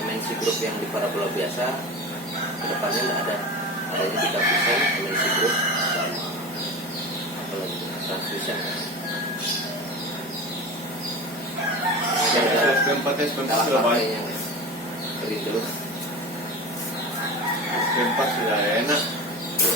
MNC grup yang di Parabola biasa, kedepannya nggak ada. Adanya di K Vision, MNC grup, dan apalagi transvision. Sudah banyak. Jadi dulu. Tempat sudah enak.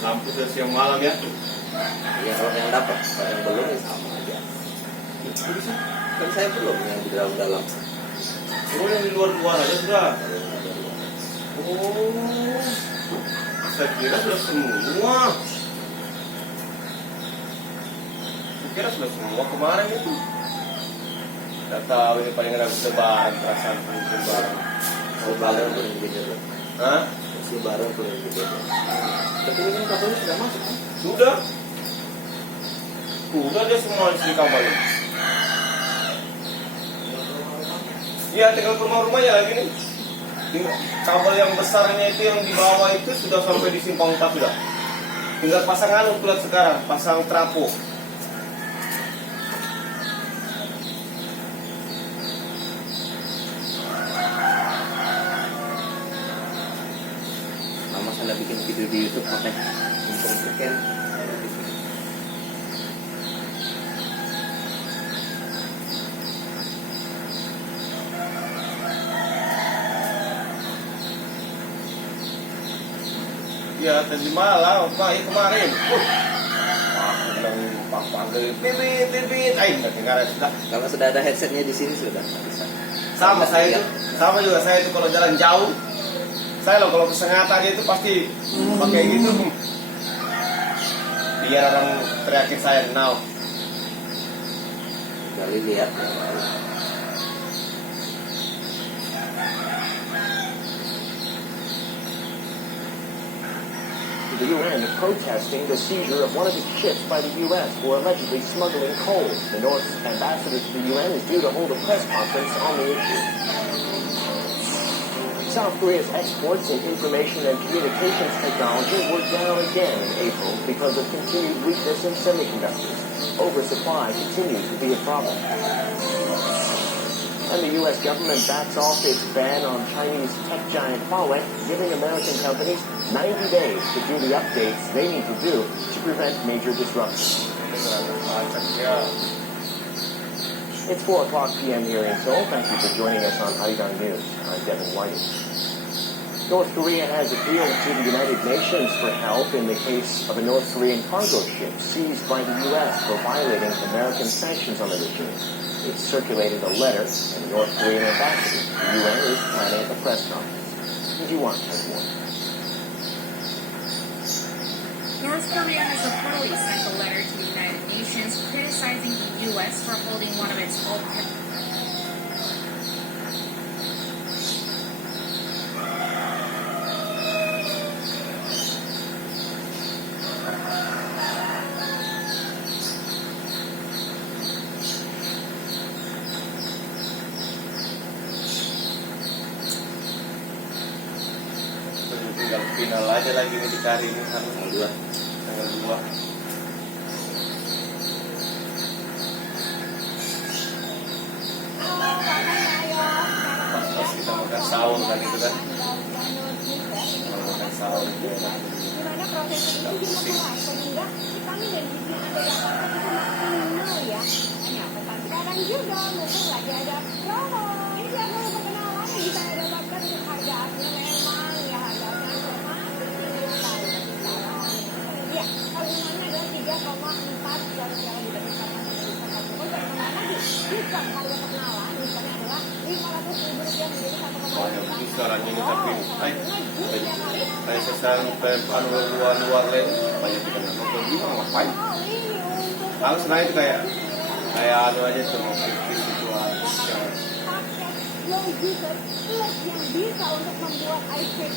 Lampu sudah siang malam ya. Ya kalau yang dapat, kalau yang belum ya sama aja. Kan saya belum yang di dalam-dalam. Oh, yang di luar-luar aja sudah. Oh, saya kira sudah semua. Saya kira sudah semua kemarin itu. Tidak tahu ini paling ada lebaran, perasaan lebaran. Lebaran belum begitu. Hah? Lebaran belum begitu. Tapi ini kan kabelnya sudah masuk kan? Sudah. Sudah dia semua di sini kabelnya. Iya, tinggal rumah-rumahnya lagi nih. Kabel yang besarnya itu yang di bawah itu sudah sampai di simpang 4 sudah. Tinggal pasang anu lihat sekarang, pasang trapo. Lama saya bikin video di YouTube pakai untuk scan. Ya, tadi malam, Pak, ya kemarin. Pak panggil, bibit, nggak dengar sudah. Kalau sudah ada headsetnya di sini sudah bisa. Sama saya itu, sama juga saya itu kalau jalan jauh, saya loh kalau kesengatan itu pasti pakai gitu. Biar orang teriakin saya now. Kali lihat. The UN protesting the seizure of one of its ships by the U.S. for allegedly smuggling coal. The North's ambassador to the UN is due to hold a press conference on the issue. South Korea's exports in information and communications technology were down again in April because of continued weakness in semiconductors. Oversupply continues to be a problem. And the U.S. government backs off its ban on Chinese tech giant Huawei, giving American companies 90 days to do the updates they need to do to prevent major disruptions. It's 4 o'clock p.m. here in Seoul. Thank you for joining us on Haigang News. I'm Devin Whiting. North Korea has appealed to the United Nations for help in the case of a North Korean cargo ship seized by the U.S. for violating American sanctions on the regime. It circulated a letter, and the North Korean ambassador to the UN is planning a press conference. Did you want to more? North Korea has reportedly sent a letter to the United Nations criticizing the U.S. for holding one of its old Tinggal final aja lagi nih dicari ini tanggal 2. Pas kita makan sahur kan itu kan. Kalau makan sahur itu enak. Gimana prosesnya ini dimulai sehingga vitamin dan gizi yang ada dalam paket itu maksimal ya. Hanya pesan sekarang juga mumpung lagi ada promo. Ini siapa mau perkenalan yang bisa dapatkan untuk harga asli memang ya harganya ya, kalimannya adalah 3,4 dan segala diberikan kemana lagi? Diskon harga perkenalan diskonnya adalah Rp500.000 menjadi 1,5 Banyak kisaran ini tapi saya sampai luar lain banyak kita nonton juga ngapain? Harus naik kayak anu aja tuh mau fikir situasi. Logika plus yang bisa untuk membuat iPad.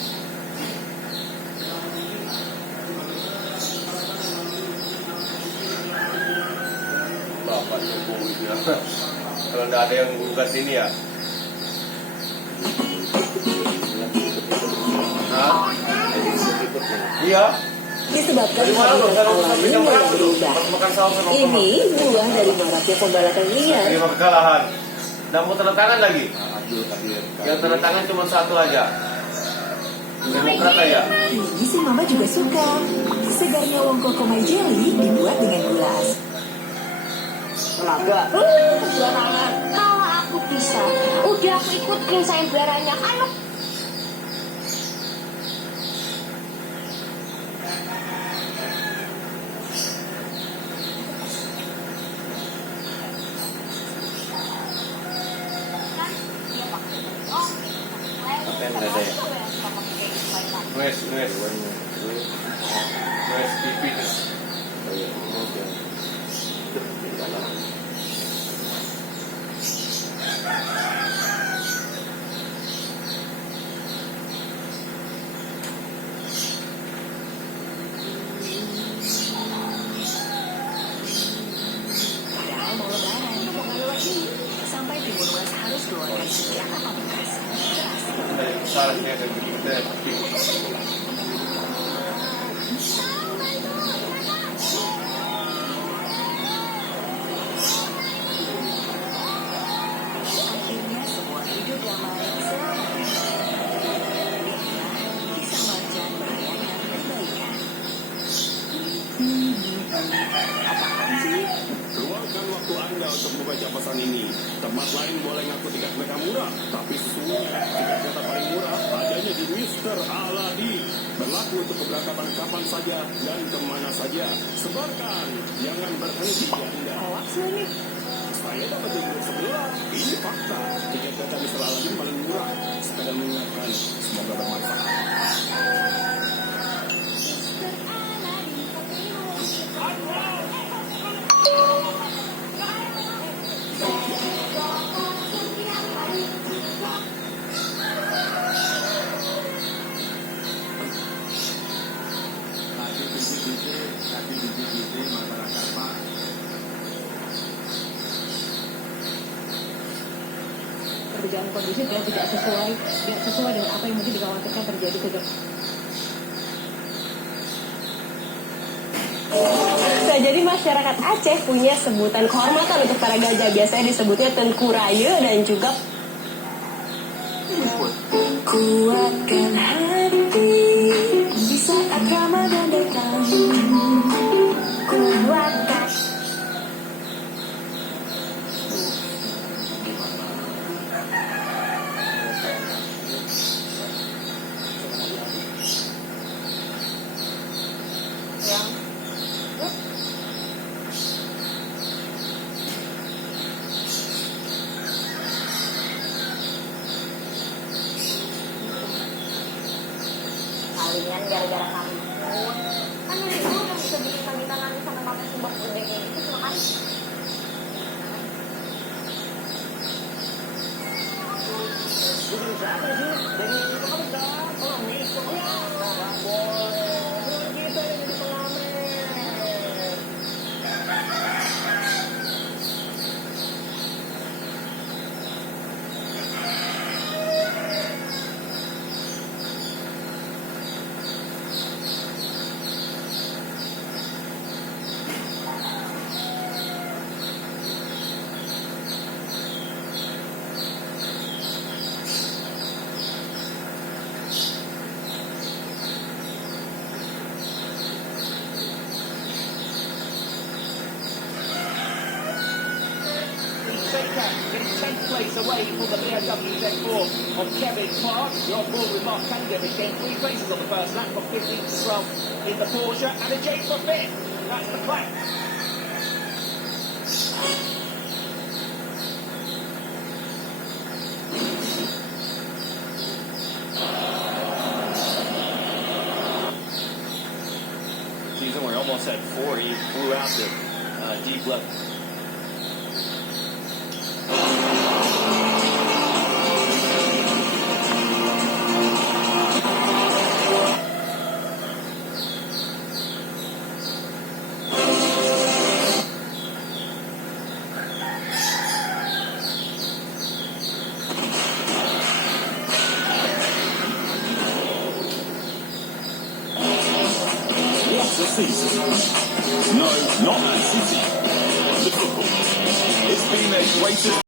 Bapak Jokowi dia. Kalau nggak ada yang gugat ini ya. Hah? Iya. Disebabkan Dari mana habitat loh? Sampai jam alaminya berapa yang tuh? berubah. Pas makan sahur sama Ini buah dari maraknya pembalakan liar. terima kekalahan. Dan mau tanda tangan lagi? Yang tanda tangan cuma satu aja. Demokrat aja. Ini sih mama juga suka. Segarnya wongko komai jelly dibuat dengan gula asam. Tenaga. Sembarangan. Kalau aku bisa, udah aku ikutin sayembaranya. Ayo. Apa yang ada ya? Nues TV tuh. Oh iya, ini yang di dalam. Padahal mau lebaran, sampai Timur West harus keluarkan sekian aplikasi. Dari besar ini ada kita. Akhirnya semua hidup damai selamanya. Kisah Marjan merayakan kebaikan. Apaan sih? Luangkan waktu Anda untuk membaca pesan ini. Tempat lain boleh ngaku tiket mereka murah, tapi sesungguhnya tiket kereta paling murah adanya di Mr. Aladi. Berlaku untuk keberangkatan kapan saja dan kemana saja. Sebarkan, jangan berhenti Anda. Hoax lo nih. Saya dapat tunjuk sebelah. Ini fakta. Tiket kereta Mr. Aladi paling murah. Sekadar mengingatkan, semoga bermanfaat. Berjalan kondusif dan tidak sesuai dengan apa yang mungkin dikhawatirkan terjadi ke Nah, jadi masyarakat Aceh punya sebutan kehormatan untuk para gajah. Biasanya disebutnya Tengku Raya dan juga Kuatkan hati di saat Ramadan datang. Kuatkan. gara-gara kamu. Kan dari dulu udah bisa bikin kita nangis sampai pakai sumbang gede kayak gitu cuma kan. It's 10th place away from the BMW Z4 of Kevin Clark. Your full with Mark Cunningham is getting 3 places on the first lap from 15th to 12th in the Porsche, and a J for 5th. That's the clap. Season where he almost had 4, he flew out to deep left. Season. No, not Man City. The football. It's been their greatest